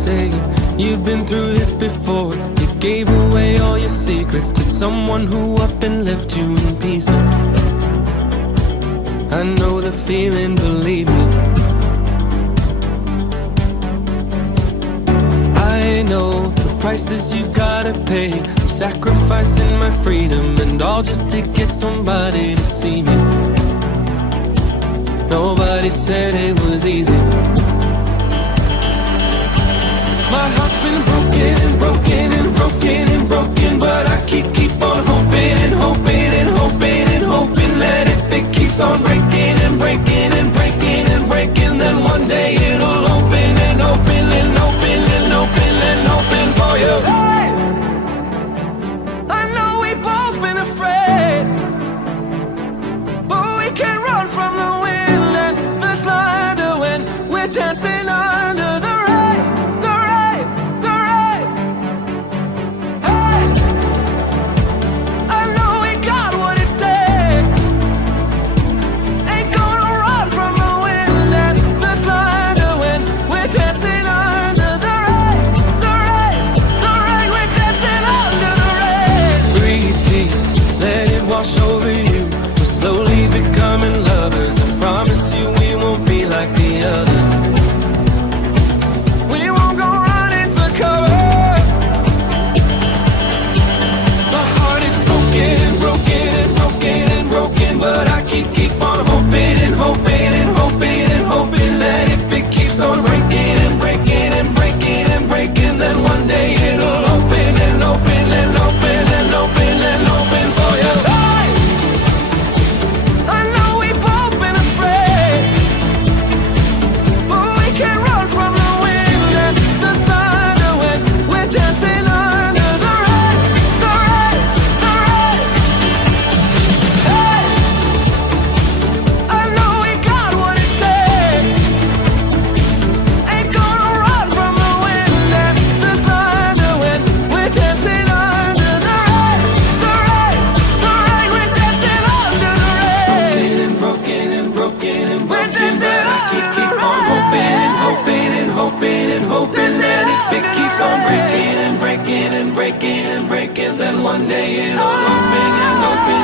saying you've been through this before. You gave away all your secrets to someone who up and left you in pieces. I know the feeling, believe me. I know the prices you gotta pay. I'm sacrificing my freedom and all just to get somebody to see me. Nobody said it was easy. My heart's been broken and broken and broken and broken, but I keep on hoping and hoping and hoping and hoping that if it keeps on breaking and breaking and breaking and breaking, then one day it'll open and open and open and open and open for you. Hey, I know we've both been afraid, but we can't run from the wind and the thunder when we're dancing under the rain, the rain, the rain. Hey, I know we got what it takes. Ain't gonna run from the wind and the thunder when we're dancing under the rain, the rain, the rain. We're dancing under the rain. Breathe deep, let it wash over you. We're slowly becoming lovers. I promise you we won't be like the others. We won't go running for cover. My heart is broken and broken and broken and broken, but I keep on hoping and hoping and hoping and hoping that if it keeps on breaking and breaking and breaking and breaking, then one day it'll open and open and open and open and open for you. Hey! I know we've both been afraid, but we can't run from the wind and the thunder when we're dancing under the rain, the rain, the rain. Hey, I know we got what it takes. Ain't gonna run from the wind and the thunder when we're dancing under the rain, the rain, the rain. We're dancing under the rain. Broken and broken and broken, but I keep on hoping and hoping and hoping and hoping that if it keeps on breaking and breaking and breaking and breaking, then one day it'll open and open